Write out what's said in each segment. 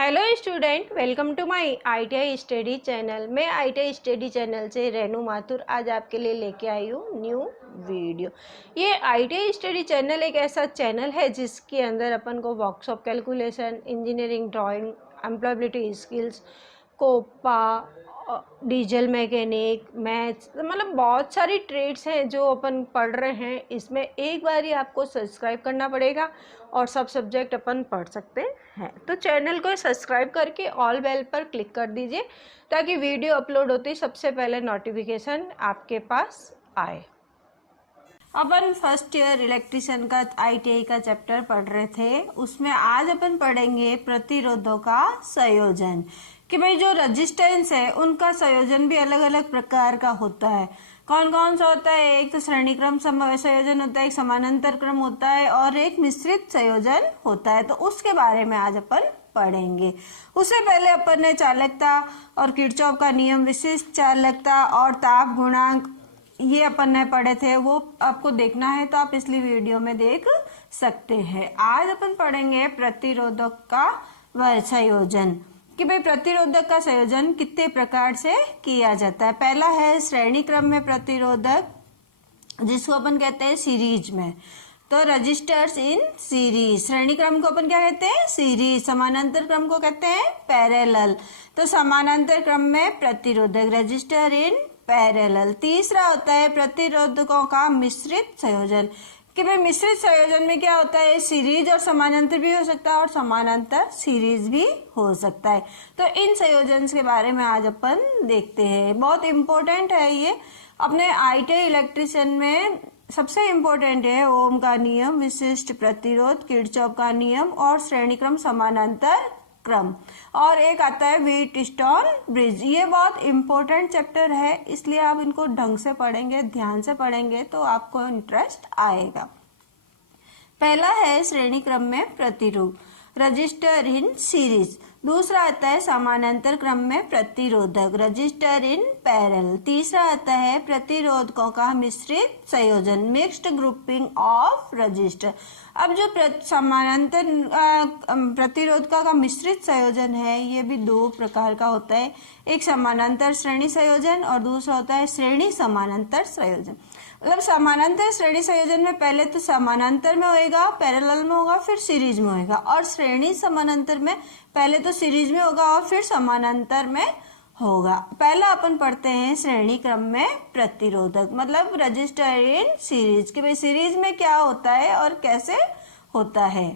Hello student, welcome to my ITI study channel. मैं ITI study channel से रेनू माथुर आज आपके लिए लेके आई हूँ न्यू वीडियो। ये ITI स्टडी चैनल एक ऐसा चैनल है जिसके अंदर अपन को workshop calculation, engineering drawing, employability skills, COPA, diesel mechanic, maths, मतलब बहुत सारी ट्रेड्स हैं जो अपन पढ़ रहे हैं। इसमें एक बार ही आपको सब्सक्राइब करना पड़ेगा और सब सब्जेक्ट अपन पढ़ सकते हैं। तो चैनल को सब्सक्राइब करके ऑल बेल पर क्लिक कर दीजिए ताकि वीडियो अपलोड होती सबसे पहले नोटिफिकेशन आपके पास आए। अपन फर्स्ट ईयर इलेक्ट्रिशियन का ITI का चैप्टर पढ़ रहे थे, उसमें आज अपन पढ़ेंगे प्रतिरोधों का संयोजन। कि भाई जो रेजिस्टेंस है उनका संयोजन भी अलग अलग प्रकार का होता है। कौन कौन सा होता है? एक तो श्रेणी क्रम संयोजन होता है, एक समानांतर क्रम होता है और एक मिश्रित संयोजन होता है। तो उसके बारे में आज अपन पढ़ेंगे। उससे पहले अपन ने चालकता और किरचॉफ का नियम, विशिष्ट चालकता और ताप गुणांक ये अपन ने पढ़े थे, वो आपको देखना है तो आप पिछली वीडियो में देख सकते हैं। आज अपन पढ़ेंगे प्रतिरोधक का संयोजन कि भाई प्रतिरोधक का संयोजन कितने प्रकार से किया जाता है। पहला है श्रेणी क्रम में प्रतिरोधक, जिसको अपन कहते हैं सीरीज में। तो रजिस्टर्स इन सीरीज, श्रेणी क्रम को अपन क्या कहते हैं? सीरीज। समानांतर क्रम को कहते हैं पैरेलल। तो समानांतर क्रम में प्रतिरोधक, रजिस्टर इन पैरेलल। तीसरा होता है प्रतिरोधकों का मिश्रित संयोजन कि भाई मिश्रित संयोजन में क्या होता है? सीरीज और समानांतर भी हो सकता है और समानांतर सीरीज भी हो सकता है। तो इन संयोजन के बारे में आज अपन देखते हैं। बहुत इंपॉर्टेंट है ये, अपने ITI इलेक्ट्रिशियन में सबसे इम्पोर्टेंट है। ओम का नियम, विशिष्ट प्रतिरोध, किरचॉफ का नियम और श्रेणी क्रम, समानांतर क्रम, और एक आता है व्हीटस्टोन ब्रिज। ये बहुत इंपॉर्टेंट चैप्टर है, इसलिए आप इनको ढंग से पढ़ेंगे, ध्यान से पढ़ेंगे तो आपको इंटरेस्ट आएगा। पहला है श्रेणी क्रम में प्रतिरोध, रजिस्टर इन सीरीज। दूसरा आता है समानांतर क्रम में प्रतिरोधक, रजिस्टर इन पैरेलल। तीसरा आता है प्रतिरोधकों का मिश्रित संयोजन, मिक्स्ड ग्रुपिंग ऑफ रजिस्टर। अब जो समानांतर प्रतिरोधकों का मिश्रित संयोजन है, ये भी दो प्रकार का होता है। एक समानांतर श्रेणी संयोजन और दूसरा होता है श्रेणी समानांतर संयोजन। मतलब समानांतर श्रेणी संयोजन में पहले तो समानांतर में होएगा, पैरेलल में होगा, फिर सीरीज में होएगा। और श्रेणी समानांतर में पहले तो सीरीज में होगा और फिर समानांतर में होगा। पहला अपन पढ़ते हैं श्रेणी क्रम में प्रतिरोधक, मतलब रजिस्टर इन सीरीज। कि भाई सीरीज में क्या होता है और कैसे होता है।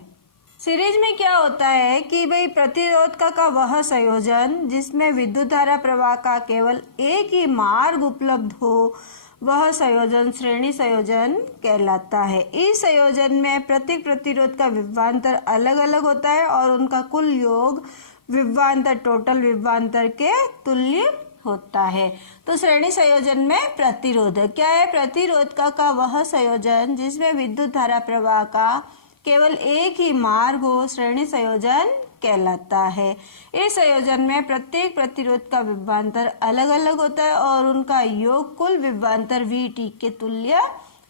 सीरीज में क्या होता है कि भाई प्रतिरोध का वह संयोजन जिसमें विद्युत धारा प्रवाह का केवल एक ही मार्ग उपलब्ध हो, वह संयोजन श्रेणी संयोजन कहलाता है। इस संयोजन में प्रत्येक प्रतिरोध का विभवांतर अलग अलग होता है और उनका कुल योग विभवांतर, टोटल विभवांतर के तुल्य होता है। तो श्रेणी संयोजन में प्रतिरोधक क्या है? प्रतिरोध का वह संयोजन जिसमें विद्युत धारा प्रवाह का केवल एक ही मार्ग हो, श्रेणी संयोजन कहलाता है। इस संयोजन में प्रत्येक प्रतिरोध का विभवांतर अलग अलग होता है और उनका योग कुल विभवांतर VT के तुल्य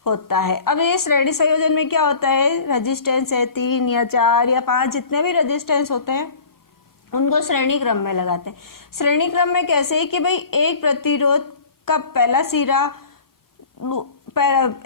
होता है। अब ये श्रेणी संयोजन में क्या होता है? रेजिस्टेंस है 3 या 4 या 5, जितने भी रेजिस्टेंस होते हैं उनको श्रेणी क्रम में लगाते हैं। श्रेणी क्रम में कैसे कि भाई एक प्रतिरोध का पहला सिरा,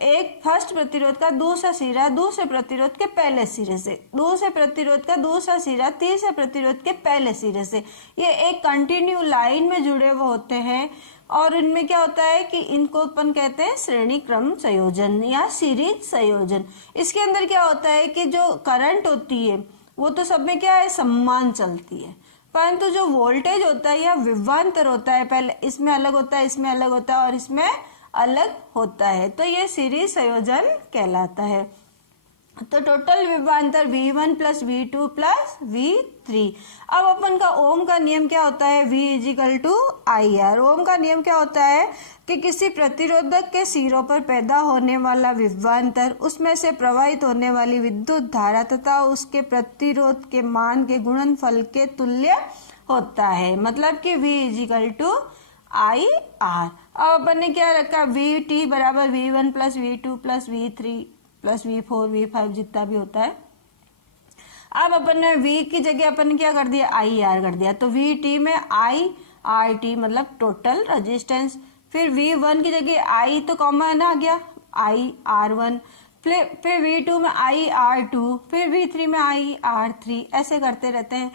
एक फर्स्ट प्रतिरोध का दूसरा सिरा दूसरे प्रतिरोध के पहले सिरे से, दूसरे प्रतिरोध का दूसरा सिरा तीसरे प्रतिरोध के पहले सिरे से, ये एक कंटिन्यू लाइन में जुड़े हुए होते हैं। और इनमें क्या होता है कि इनको अपन कहते हैं श्रेणी क्रम संयोजन या सीरीज संयोजन। इसके अंदर क्या होता है कि जो करंट होती है वो तो सब में क्या है? समान चलती है, परंतु जो वोल्टेज होता है या विभवांतर होता है, पहले इसमें अलग होता है, इसमें अलग होता है और इसमें अलग होता है। तो ये सीरीज संयोजन कहलाता है। तो टोटल विभवांतर V1 plus V2 plus V3। अब अपन का ओम का नियम क्या होता है? V is equal to IR। Ohm का नियम क्या होता है कि किसी प्रतिरोधक के सिरों पर पैदा होने वाला विभवांतर उसमें से प्रवाहित होने वाली विद्युत धारा तथा उसके प्रतिरोध के मान के गुणनफल के तुल्य होता है। मतलब कि V इजिकल टू IR। अब अपन ने क्या रखा? VT बराबर V1 plus V2 plus V3 plus V4 V5 जितना भी होता है। अब अपन ने V की जगह अपन क्या कर दिया, IR कर दिया, तो VT में IRT मतलब टोटल रेजिस्टेंस। फिर V1 की जगह I तो कॉमन आ गया, IR1, फिर V2 में IR2, फिर V3 में IR3, ऐसे करते रहते हैं।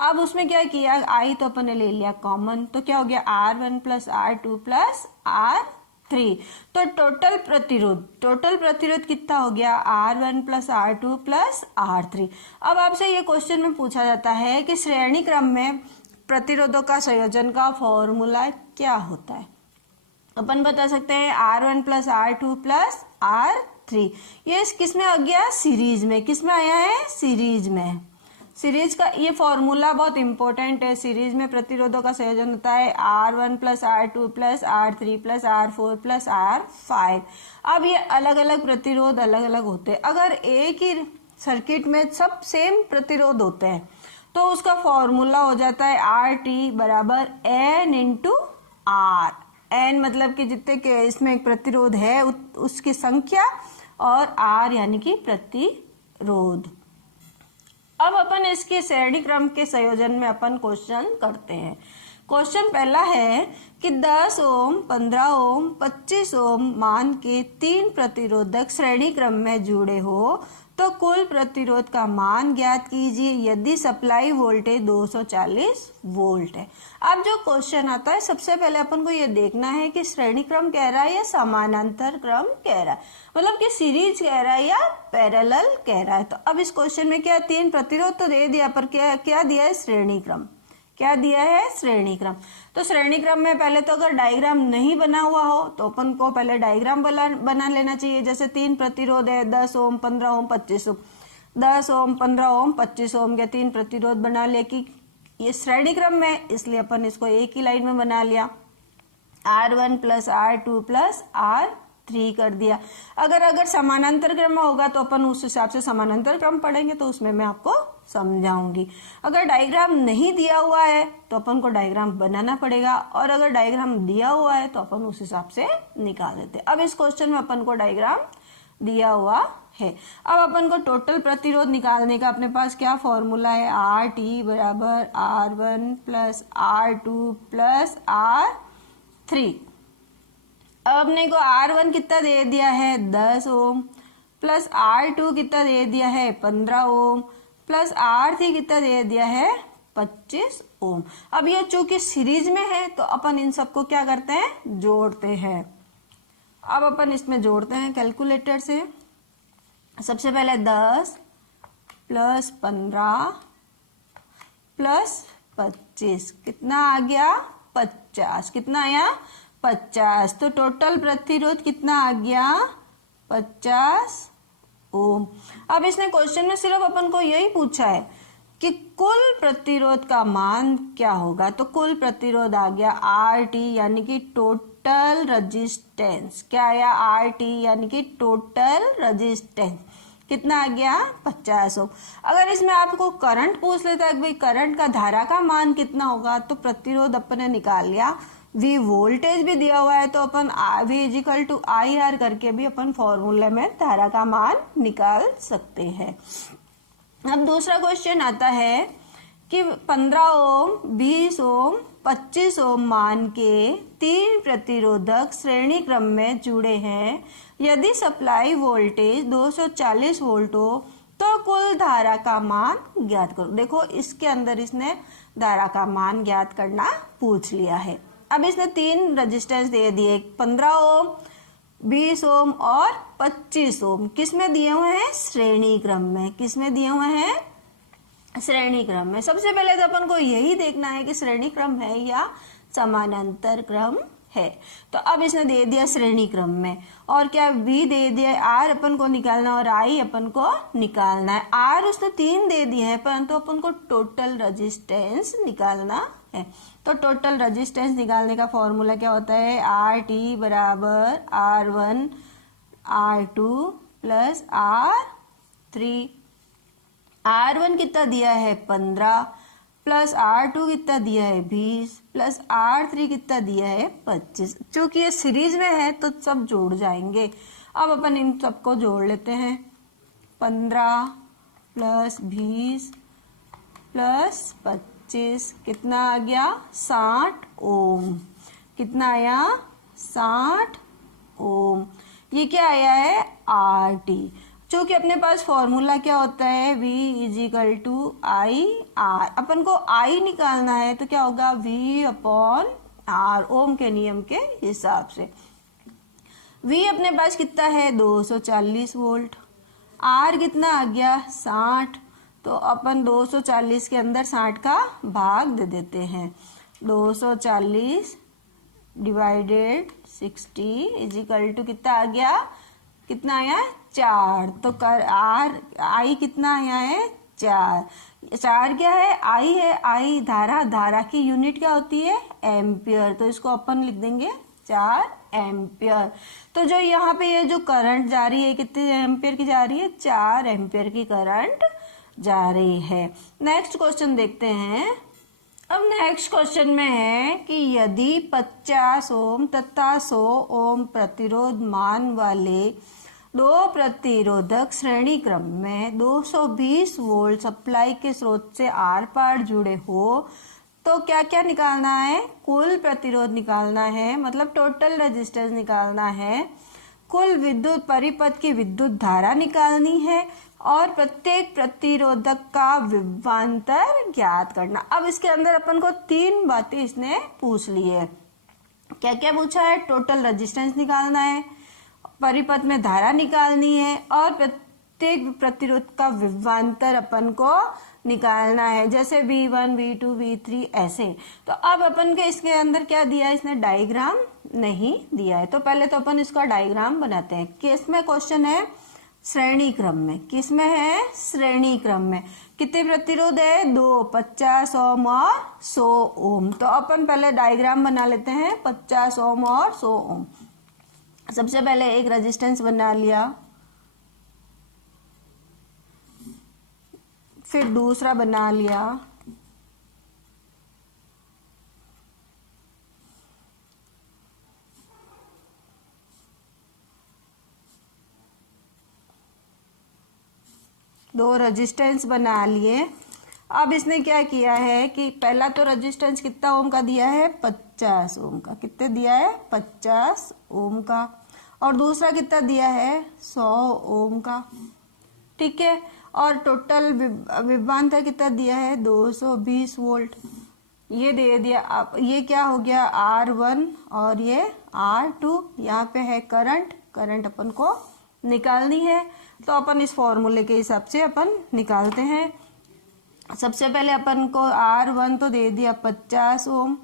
अब उसमें क्या किया, I तो अपन ने ले लिया कॉमन, तो क्या हो गया R1 plus R2 plus R3। तो टोटल प्रतिरोध कितना हो गया, R1 plus R2 plus R3। अब आपसे ये क्वेश्चन में पूछा जाता है कि श्रेणी क्रम में प्रतिरोधों का संयोजन का फॉर्मूला क्या होता है। अपन बता सकते हैं R1 plus R2 plus R3। ये किस में आ गया, सीरीज में। किस में आया है, सीरीज में। सीरीज का ये फॉर्मूला बहुत इंपॉर्टेंट है। सीरीज में प्रतिरोधों का संयोजन होता है R1 plus R2 plus R3 plus R4 plus R5। अब ये अलग अलग प्रतिरोध अलग अलग होते हैं। अगर एक ही सर्किट में सब सेम प्रतिरोध होते हैं तो उसका फॉर्मूला हो जाता है RT बराबर N इंटू R। N मतलब कि जितने के इसमें प्रतिरोध है उसकी संख्या, और R यानी कि प्रतिरोध। अब अपन इसके श्रेणी क्रम के संयोजन में अपन क्वेश्चन करते हैं। क्वेश्चन पहला है कि 10 ओम, 15 ओम, 25 ओम मान के 3 प्रतिरोधक श्रेणी क्रम में जुड़े हो तो कुल प्रतिरोध का मान ज्ञात कीजिए यदि सप्लाई वोल्टेज 240 वोल्ट है। अब जो क्वेश्चन आता है सबसे पहले अपन को ये देखना है कि श्रेणी क्रम कह रहा है या समानांतर क्रम कह रहा है, मतलब कि सीरीज कह रहा है या पैरेलल कह रहा है। तो अब इस क्वेश्चन में क्या, 3 प्रतिरोध तो दे दिया, पर क्या दिया है, श्रेणी क्रम। क्या दिया है, श्रेणी क्रम। तो श्रेणी क्रम में पहले तो अगर डायग्राम नहीं बना हुआ हो तो अपन को पहले डायग्राम बना लेना चाहिए। जैसे 3 प्रतिरोध है, 10 ओम, 15 ओम, 25 ओम। 10 ओम, 15 ओम, 25 ओम के 3 प्रतिरोध बना लिया कि ये श्रेणी क्रम में, इसलिए अपन इसको एक ही लाइन में बना लिया। R1 plus R2 plus R3 कर दिया। अगर समानांतर क्रम में होगा तो अपन उस हिसाब से समानांतर क्रम पढ़ेंगे, तो उसमें मैं आपको समझाऊंगी। अगर डायग्राम नहीं दिया हुआ है तो अपन को डायग्राम बनाना पड़ेगा, और अगर डायग्राम दिया हुआ है तो अपन उस हिसाब से निकाल देते। अब इस क्वेश्चन में अपन को डायग्राम दिया हुआ है। अब अपन को टोटल प्रतिरोध निकालने का अपने पास क्या फॉर्मूला है, RT बराबर R1 plus R2 plus R3। अब अपने को R1 कितना दे दिया है, 10 ओम, प्लस R2 कितना दे दिया है, 15 ओम, प्लस R3 कितना दे दिया है, 25 ओम। अब ये चूंकि सीरीज में है तो अपन इन सबको क्या करते हैं, जोड़ते हैं। अब अपन इसमें जोड़ते हैं कैलकुलेटर से। सबसे पहले 10 प्लस 15 प्लस 25 कितना आ गया, 50। कितना आया, 50। तो टोटल प्रतिरोध कितना आ गया, 50 ओम। अब इसने क्वेश्चन में सिर्फ अपन को यही पूछा है कि कुल प्रतिरोध का मान क्या होगा, तो कुल प्रतिरोध आ गया RT यानी कि टोटल रेजिस्टेंस। क्या आया, RT यानी कि टोटल रेजिस्टेंस कितना आ गया, 50 ओम। अगर इसमें आपको करंट पूछ लेता है कि भाई करंट का, धारा का मान कितना होगा, तो प्रतिरोध अपन ने निकाल लिया। V वोल्टेज भी दिया हुआ है तो अपन V इजिकल टू IR करके भी अपन फॉर्मूले में धारा का मान निकाल सकते हैं। अब दूसरा क्वेश्चन आता है कि 15 ओम, 20 ओम, 25 ओम मान के 3 प्रतिरोधक श्रेणी क्रम में जुड़े हैं। यदि सप्लाई वोल्टेज 240 वोल्ट हो तो कुल धारा का मान ज्ञात करो। देखो इसके अंदर इसने धारा का मान ज्ञात करना पूछ लिया है। अब इसने 3 रेजिस्टेंस दे दिए, 15 ओम, 20 ओम और 25 ओम। किस में दिए हुए हैं, श्रेणी क्रम में। किस में दिए हुए हैं, श्रेणी क्रम में। सबसे पहले तो अपन को यही देखना है कि श्रेणी क्रम है या समानांतर क्रम है। तो अब इसने दे दिया श्रेणी क्रम में, और क्या V दे दिया, R अपन को निकालना और I अपन को निकालना है। R उसने 3 दे दिए हैं, परंतु अपन को टोटल रेजिस्टेंस निकालना है। तो टोटल रेजिस्टेंस निकालने का फॉर्मूला क्या होता है, RT बराबर R1 R2 plus R3। R1 कितना दिया है, 15, प्लस R2 कितना दिया है, 20, प्लस R3 कितना दिया है, 25। चूंकि ये सीरीज में है तो सब जोड़ जाएंगे। अब अपन इन सबको जोड़ लेते हैं। 15 प्लस 20 प्लस 25 कितना आ गया 60 ओम। कितना आया 60 ओम। ये क्या आया है आर टी। चूंकि अपने पास फॉर्मूला क्या होता है V is equal to I R. अपन को आई निकालना है तो क्या होगा V अपॉन आर, ओम के नियम के हिसाब से। V अपने पास कितना है 240 वोल्ट। R कितना आ गया 60। तो अपन 240 के अंदर 60 का भाग दे देते हैं। 240 डिवाइडेड 60 इजिकल टू कितना आ गया, कितना आया 4। तो कर आर आई कितना आया है 4। 4 क्या है आई है। आई धारा, धारा की यूनिट क्या होती है एम्पियर। तो इसको अपन लिख देंगे 4 एम्पियर। तो जो यहाँ पे ये जो करंट जा रही है कितने एम्पियर की जा रही है 4 एम्पियर की करंट जा रही है। नेक्स्ट क्वेश्चन देखते हैं। अब नेक्स्ट क्वेश्चन में है कि यदि 50 ओम तथा 100 ओम प्रतिरोध मान वाले दो प्रतिरोधक श्रेणी क्रम में 220 वोल्ट सप्लाई के स्रोत से आर पार जुड़े हो तो क्या क्या निकालना है, कुल प्रतिरोध निकालना है, मतलब टोटल रेजिस्टेंस निकालना है, कुल विद्युत परिपथ की विद्युत धारा निकालनी है और प्रत्येक प्रतिरोधक का विभवांतर ज्ञात करना। अब इसके अंदर अपन को 3 बातें इसने पूछ ली है। क्या क्या पूछा है, टोटल रेजिस्टेंस निकालना है, परिपथ में धारा निकालनी है और प्रत्येक प्रतिरोध का विभवांतर अपन को निकालना है, जैसे V1 V2 V3 ऐसे। तो अब अपन के इसके अंदर क्या दिया है, इसने डायग्राम नहीं दिया है। तो पहले तो अपन इसका डायग्राम बनाते हैं। किसमें क्वेश्चन है, श्रेणी क्रम में। किसमें है, श्रेणी क्रम में। कितने प्रतिरोध है 2, 50 ओम और 100 ओम। तो अपन पहले डायग्राम बना लेते हैं 50 ओम और 100 ओम। सबसे पहले एक रेजिस्टेंस बना लिया, फिर दूसरा बना लिया, दो रेजिस्टेंस बना लिए। अब इसने क्या किया है कि पहला तो रेजिस्टेंस कितना ओम का दिया है 50 ओम का। कितने दिया है 50 ओम का। और दूसरा कितना दिया है 100 ओम का। ठीक है। और टोटल विभवांतर कितना दिया है 220 वोल्ट। ये दे दिया। अब ये क्या हो गया R1 और ये R2। यहाँ पे है करंट, करंट अपन को निकालनी है। तो अपन इस फॉर्मूले के हिसाब से अपन निकालते हैं। सबसे पहले अपन को R1 तो दे दिया 50 ओम,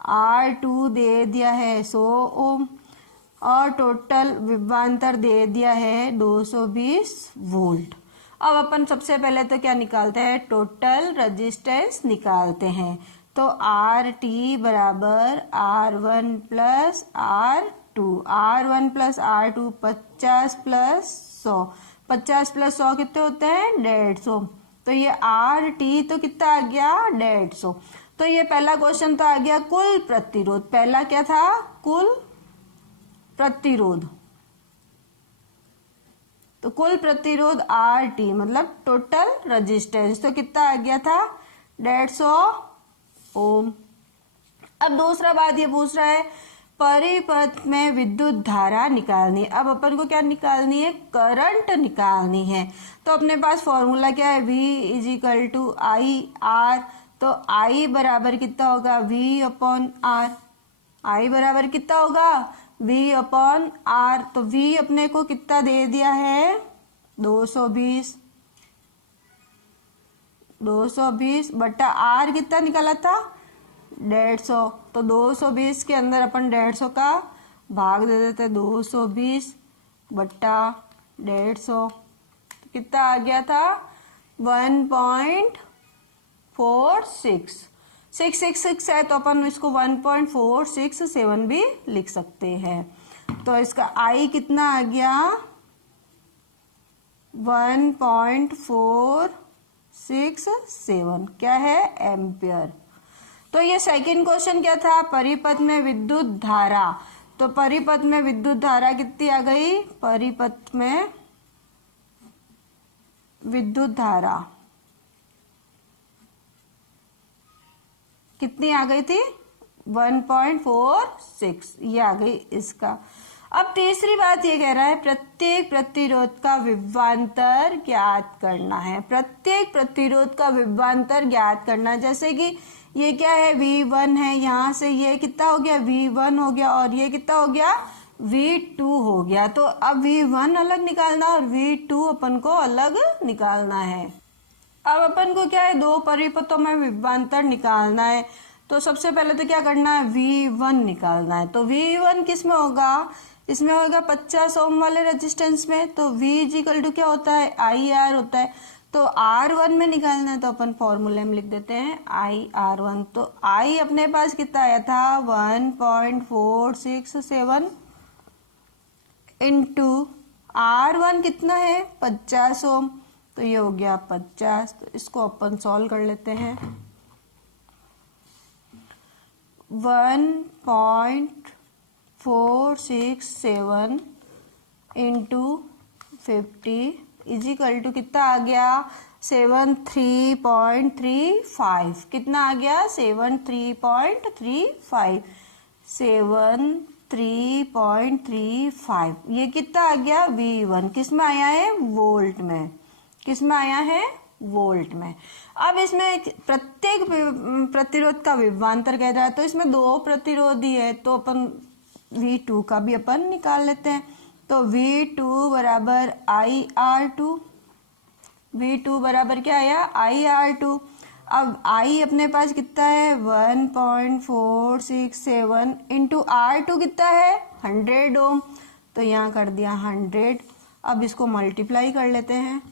R2 दे दिया है 100 ओम और टोटल विभवांतर दे दिया है 220 वोल्ट। अब अपन सबसे पहले तो क्या निकालते हैं, टोटल रेजिस्टेंस निकालते हैं। तो RT बराबर R1 plus R2। R1 plus R2 50 plus 100। 50 plus 100 कितने होते हैं 150। तो ये RT तो कितना आ गया 150। तो ये पहला क्वेश्चन तो आ गया कुल प्रतिरोध। पहला क्या था, कुल प्रतिरोध। तो कुल प्रतिरोध RT मतलब टोटल रेजिस्टेंस तो कितना आ गया था 150 ओम। अब दूसरा बात ये पूछ रहा है परिपथ में विद्युत धारा निकालनी है। अब अपन को क्या निकालनी है, करंट निकालनी है। तो अपने पास फॉर्मूला क्या है V is equal to I R. तो I बराबर कितना होगा V अपॉन R। I बराबर कितना होगा V अपॉन R। तो V अपने को कितना दे दिया है 220। 220 बटा R कितना निकाला था 150। तो 220 के अंदर अपन 150 का भाग दे देते। 220 बटा 150 तो कितना आ गया था 1.46। 666 है तो अपन इसको 1.467 भी लिख सकते हैं। तो इसका I कितना आ गया 1.467 क्या है एम्पियर। तो ये सेकंड क्वेश्चन क्या था, परिपथ में विद्युत धारा। तो परिपथ में विद्युत धारा कितनी आ गई, परिपथ में विद्युत धारा कितनी आ गई थी 1.46, ये आ गई इसका। अब तीसरी बात ये कह रहा है प्रत्येक प्रतिरोध का विभवांतर ज्ञात करना है। प्रत्येक प्रतिरोध का विभवांतर ज्ञात करना, जैसे कि ये क्या है V1 है, यहाँ से ये कितना हो गया V1 हो गया और ये कितना हो गया V2 हो गया। तो अब V1 अलग निकालना और V2 अपन को अलग निकालना है। अब अपन को क्या है दो परिपथों में विभवांतर निकालना है। तो सबसे पहले तो क्या करना है V1 निकालना है। तो V1 किस में होगा, इसमें होगा 50 ओम वाले रेजिस्टेंस में। तो V इक्वल टू क्या होता है IR होता है। तो R1 में निकालना है तो अपन फॉर्मूले में लिख देते हैं IR1। तो I अपने पास कितना आया था 1.467 इंटू R1 कितना है 50 ओम, तो ये हो गया 50। तो इसको अपन सॉल्व कर लेते हैं। 1.467 इंटू 50 इज इक्वल टू कितना आ गया 73.35। कितना आ गया 73.35, 73.35। ये कितना आ गया V1 किस में आया है वोल्ट में, किस में आया है वोल्ट में। अब इसमें प्रत्येक प्रतिरोध का विभवांतर कह रहा है, तो इसमें दो प्रतिरोध ही है तो अपन V2 का भी अपन निकाल लेते हैं। तो V2 बराबर IR2, V2 बराबर क्या आया IR2। अब I अपने पास कितना है 1.467 इंटू R2 कितना है 100 ओम, तो यहाँ कर दिया 100। अब इसको मल्टीप्लाई कर लेते हैं,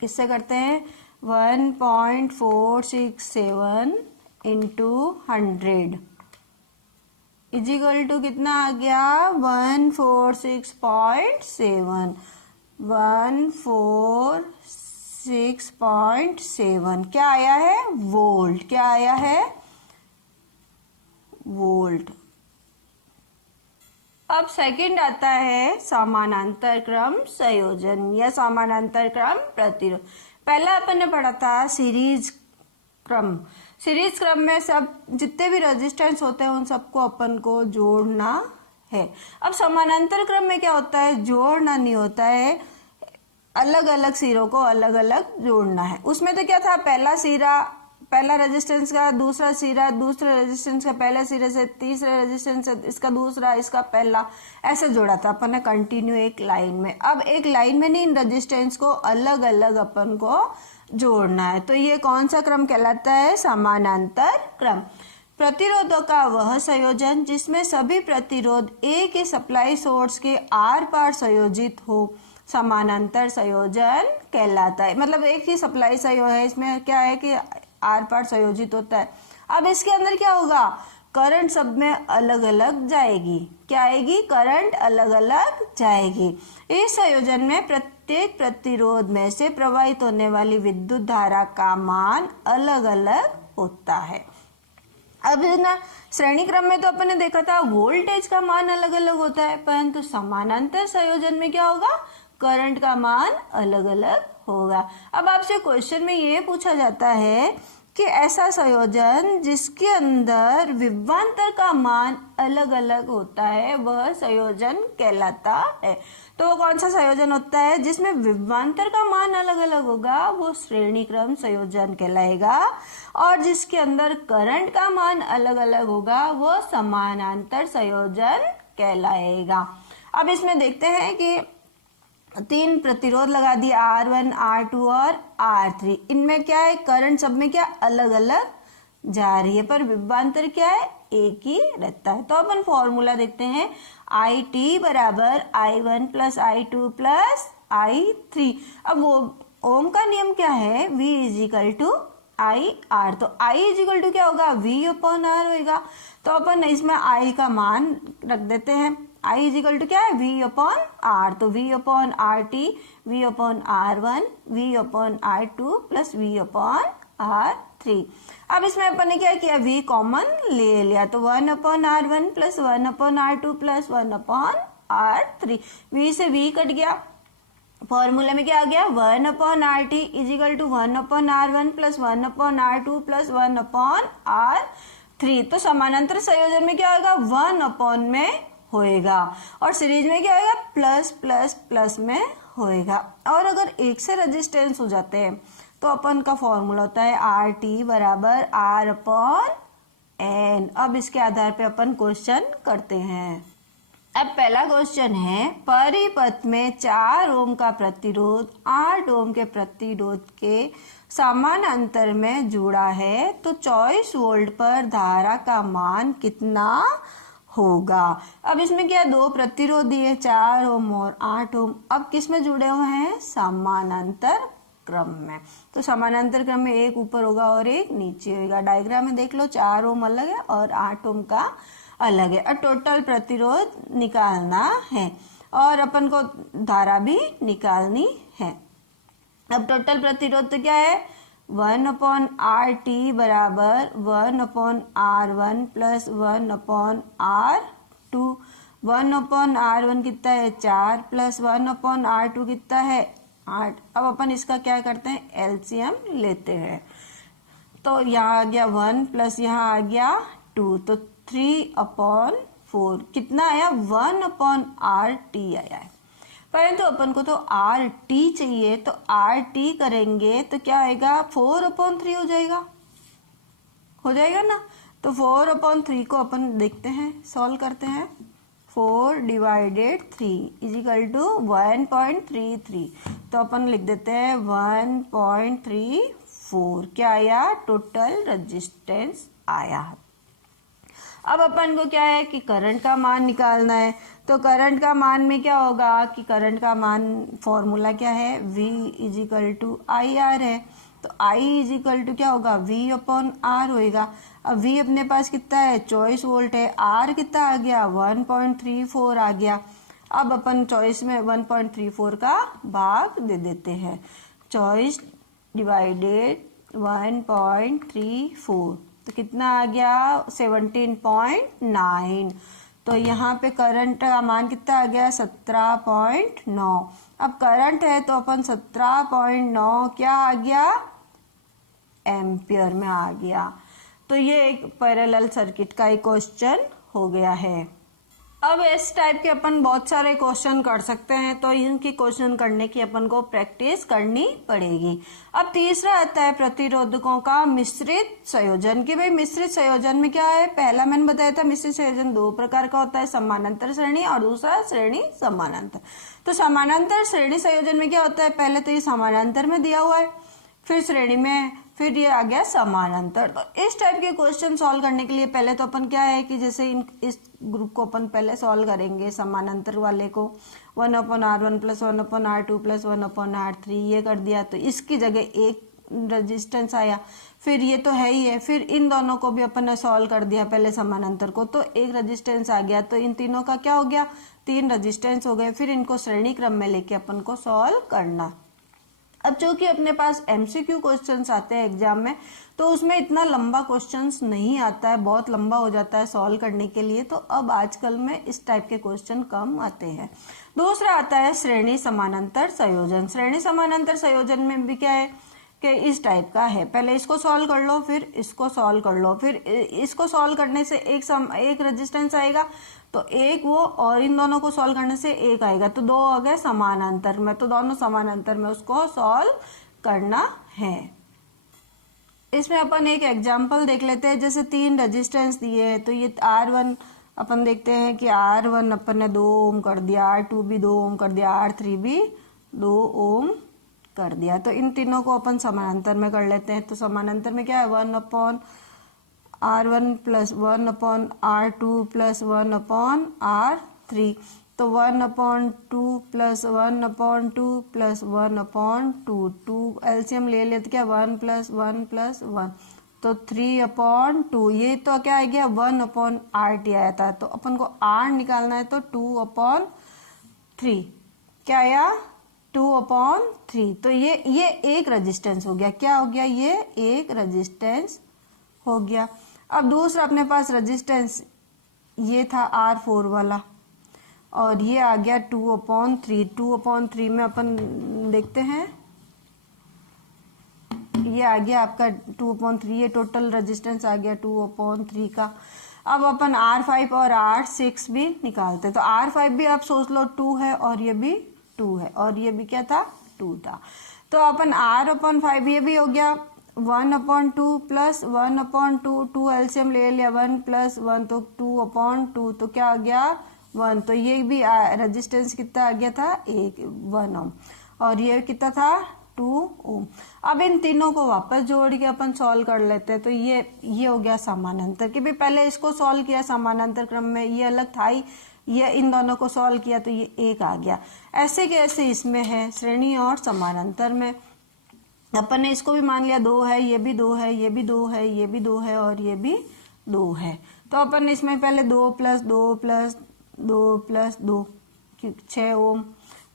किससे करते हैं 1.467 इंटू 100 इज इक्वल टू कितना आ गया 146.7, 146.7 क्या आया है वोल्ट, क्या आया है वोल्ट। अब सेकंड आता है समानांतर क्रम संयोजन या समानांतर क्रम प्रतिरोध। पहला अपन ने पढ़ा था सीरीज क्रम। सीरीज क्रम में सब जितने भी रेजिस्टेंस होते हैं उन सबको अपन को जोड़ना है। अब समानांतर क्रम में क्या होता है जोड़ना नहीं होता है, अलग अलग सिरों को अलग अलग जोड़ना है। उसमें तो क्या था पहला सिरा पहला रेजिस्टेंस का दूसरा सिरा, दूसरे रेजिस्टेंस का पहले सिरे से, तीसरे रेजिस्टेंस से इसका दूसरा, इसका पहला, ऐसे जोड़ा था अपन ने कंटिन्यू एक लाइन में। अब एक लाइन में नहीं इन रेजिस्टेंस को अलग अलग अपन को जोड़ना है। तो ये कौन सा क्रम कहलाता है समानांतर क्रम। प्रतिरोधों का वह संयोजन जिसमें सभी प्रतिरोध एक ही सप्लाई सोर्स के आर पार संयोजित हो समानांतर संयोजन कहलाता है। मतलब एक ही सप्लाई संयोग है, इसमें क्या है कि आर पार संयोजित होता है। अब इसके अंदर क्या होगा करंट सब में अलग अलग जाएगी, क्या आएगी करंट अलग अलग जाएगी। इस संयोजन में प्रत्येक प्रतिरोध में से प्रवाहित होने वाली विद्युत धारा का मान अलग अलग होता है। अब ना श्रेणी क्रम में तो अपन ने देखा था वोल्टेज का मान अलग अलग होता है, परंतु समानांतर संयोजन में क्या होगा करंट का मान अलग अलग होगा। अब आपसे क्वेश्चन में ये पूछा जाता है कि ऐसा संयोजन जिसके अंदर विभवांतर का मान अलग अलग होता है वह संयोजन कहलाता है। तो वो कौन सा संयोजन होता है जिसमें विभवांतर का मान अलग अलग होगा वो श्रेणी क्रम संयोजन कहलाएगा, और जिसके अंदर करंट का मान अलग अलग होगा वो समानांतर संयोजन कहलाएगा। अब इसमें देखते हैं कि तीन प्रतिरोध लगा दिया R1, R2 और R3। इनमें क्या है करंट सब में क्या अलग अलग जा रही है पर विभवांतर क्या है एक ही रहता है। तो अपन फॉर्मूला देखते हैं IT बराबर I1 plus I2 plus I3। अब वो ओम का नियम क्या है V is equal to IR। तो I इज इक्वल टू क्या होगा V अपॉन R होगा। तो अपन इसमें I का मान रख देते हैं। I इज इक्वल टू क्या है V अपॉन R। तो V upon RT, V upon R1, V upon R2 plus V upon R3। अब इसमें अपन ने क्या किया V कॉमन ले लिया तो 1 upon R1 plus 1 upon R2 plus 1 upon R3। V से V कट गया फॉर्मूला में क्या आ गया 1/RT is equal to 1/R1 plus 1/R2 plus 1/R3। तो समानांतर संयोजन में क्या होगा 1 में होएगा और सीरीज में क्या होएगा प्लस प्लस प्लस में होएगा। और अगर एक से रेजिस्टेंस हो जाते हैं तो अपन का फॉर्मूला होता है RT बराबर R/N। अब इसके आधार पे अपन क्वेश्चन करते हैं। अब पहला क्वेश्चन है परिपथ में 4 ओम का प्रतिरोध 8 ओम के प्रतिरोध के समानांतर में जुड़ा है तो 24 वोल्ट पर धारा का मान कितना होगा। अब इसमें क्या दो प्रतिरोध दिए 4 ओम और 8 ओम। अब किस में जुड़े हुए हैं समानांतर क्रम में। तो समानांतर क्रम में एक ऊपर होगा और एक नीचे होगा। डायग्राम में देख लो 4 ओम अलग है और 8 ओम का अलग है। और टोटल प्रतिरोध निकालना है और अपन को धारा भी निकालनी है। अब टोटल प्रतिरोध तो क्या है 1/RT बराबर 1/R1 प्लस 1/R2। 1/R1 कितना है 4 प्लस 1/R2 कितना है 8। अब अपन इसका क्या करते हैं एलसीएम लेते हैं। तो यहाँ आ गया 1 प्लस यहाँ आ गया 2 तो 3/4 कितना आया 1/RT आया है। परंतु अपन को तो RT चाहिए तो RT करेंगे तो क्या आएगा 4/3 हो जाएगा ना। तो 4/3 को अपन देखते हैं सॉल्व करते हैं। 4/3 इजिकल टू 1.33 तो अपन लिख देते हैं 1.34 क्या आया टोटल रेजिस्टेंस आया। अब अपन को क्या है कि करंट का मान निकालना है। तो करंट का मान में क्या होगा कि करंट का मान फॉर्मूला क्या है V इजिकल टू IR है। तो I इजिकल टू क्या होगा V/R होएगा। अब V अपने पास कितना है 24 वोल्ट है। R कितना आ गया 1.34 आ गया। अब अपन 24 में 1.34 का भाग दे देते हैं 24 डिवाइडेड 1.34 तो कितना आ गया 17.9। तो यहाँ पे करंट का मान कितना आ गया 17.9। अब करंट है तो अपन 17.9 क्या आ गया एम्पियर में आ गया। तो ये एक पैरेलल सर्किट का एक क्वेश्चन हो गया है। अब इस टाइप के अपन बहुत सारे क्वेश्चन कर सकते हैं तो इनकी क्वेश्चन करने की अपन को प्रैक्टिस करनी पड़ेगी। अब तीसरा आता है प्रतिरोधकों का मिश्रित संयोजन कि भाई मिश्रित संयोजन में क्या है। पहला मैंने बताया था मिश्रित संयोजन 2 प्रकार का होता है समानांतर श्रेणी और दूसरा श्रेणी समानांतर। तो समानांतर श्रेणी संयोजन में क्या होता है पहले तो ये समानांतर में दिया हुआ है फिर श्रेणी में फिर ये आ गया समानांतर। तो इस टाइप के क्वेश्चन सॉल्व करने के लिए पहले तो अपन क्या है कि जैसे इस ग्रुप को अपन पहले सॉल्व करेंगे समानांतर वाले को 1/R1 plus 1/R2 plus 1/R3 ये कर दिया तो इसकी जगह एक रेजिस्टेंस आया। फिर ये तो है ही है फिर इन दोनों को भी अपन ने सॉल्व कर दिया पहले समानांतर को तो एक रेजिस्टेंस आ गया। तो इन तीनों का क्या हो गया 3 रेजिस्टेंस हो गए। फिर इनको श्रेणी क्रम में लेके अपन को सॉल्व करना। अब चूंकि अपने पास MCQ क्वेश्चंस आते हैं एग्जाम में तो उसमें इतना लंबा क्वेश्चंस नहीं आता है बहुत लंबा हो जाता है सॉल्व करने के लिए। तो अब आजकल में इस टाइप के क्वेश्चन कम आते हैं। दूसरा आता है श्रेणी समानांतर संयोजन। श्रेणी समानांतर संयोजन में भी क्या है कि इस टाइप का है पहले इसको सॉल्व कर लो फिर इसको सॉल्व कर लो फिर इसको सॉल्व करने से एक रेजिस्टेंस आएगा तो एक वो और इन दोनों को सॉल्व करने से एक आएगा तो 2 हो गए समानांतर में। तो दोनों समानांतर में उसको सॉल्व करना है। इसमें अपन एक एग्जांपल देख लेते हैं जैसे 3 रेजिस्टेंस दिए हैं तो ये R1 अपन देखते हैं कि R1 अपन ने 2 ओम कर दिया R2 भी 2 ओम कर दिया R3 भी 2 ओम कर दिया। तो इन तीनों को अपन समानांतर में कर लेते हैं। तो समानांतर में क्या है 1/R1 plus 1/R2 plus 1/R3 तो 1/2 प्लस 1/2 प्लस 1/2 2 एलसीएम ले लेते क्या 1 प्लस 1 प्लस 1 तो 3/2 ये तो क्या आ गया 1/RT आया था। तो अपन को R निकालना है तो 2/3 क्या आया 2/3 तो ये एक रेजिस्टेंस हो गया। क्या हो गया ये एक रेजिस्टेंस हो गया। अब दूसरा अपने पास रेजिस्टेंस ये था R4 वाला और ये आ गया 2/3। 2/3 में अपन देखते हैं, ये आ गया आपका 2/3, ये टोटल रेजिस्टेंस आ गया 2/3 का। अब अपन R5 और R6 भी निकालते हैं। तो R5 भी आप सोच लो 2 है और ये भी 2 है और ये भी क्या था, 2 था। तो अपन R/5 ये भी हो गया 1/2 प्लस 1/2, 2 एलसीएम ले लिया, 1 प्लस 1 तो 2/2, तो क्या आ गया 1। तो ये भी रेजिस्टेंस कितना आ गया था, 1 ओम, और ये कितना था 2 ओम। अब इन तीनों को वापस जोड़ के अपन सॉल्व कर लेते हैं। तो ये हो गया समानांतर, कि भी पहले इसको सॉल्व किया समानांतर क्रम में, ये अलग था ही, ये इन दोनों को सॉल्व किया तो ये 1 आ गया। ऐसे कैसे इसमें है श्रेणी और समानांतर में। अपन ने इसको भी मान लिया 2 है, ये भी 2 है, ये भी 2 है, ये भी 2 है और ये भी 2 है। तो अपन ने इसमें पहले 2 प्लस 2 प्लस 2 प्लस 2 6 ओम।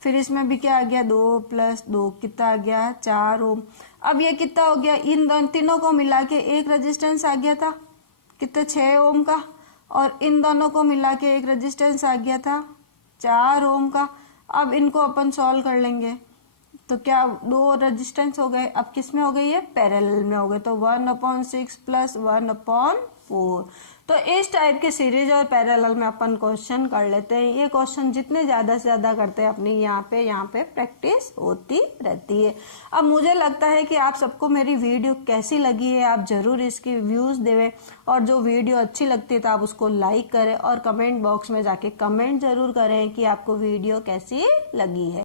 फिर इसमें भी क्या आ गया 2 प्लस 2 कितना आ गया 4 ओम। अब ये कितना हो गया, इन तीनों को मिला के एक रेजिस्टेंस आ गया था कितना 6 ओम का, और इन दोनों को मिला के एक रेजिस्टेंस आ गया था 4 ओम का। अब इनको अपन सॉल्व कर लेंगे तो क्या 2 रेजिस्टेंस हो गए, अब किस में हो गए, ये पैरेलल में हो गए। तो 1/6 प्लस 1/4। तो इस टाइप के सीरीज और पैरेलल में अपन क्वेश्चन कर लेते हैं। ये क्वेश्चन जितने ज्यादा से ज्यादा करते हैं अपनी यहाँ पे प्रैक्टिस होती रहती है। अब मुझे लगता है कि आप सबको मेरी वीडियो कैसी लगी है, आप जरूर इसकी व्यूज देवें, और जो वीडियो अच्छी लगती है तो आप उसको लाइक करें और कमेंट बॉक्स में जाके कमेंट जरूर करें कि आपको वीडियो कैसी लगी है।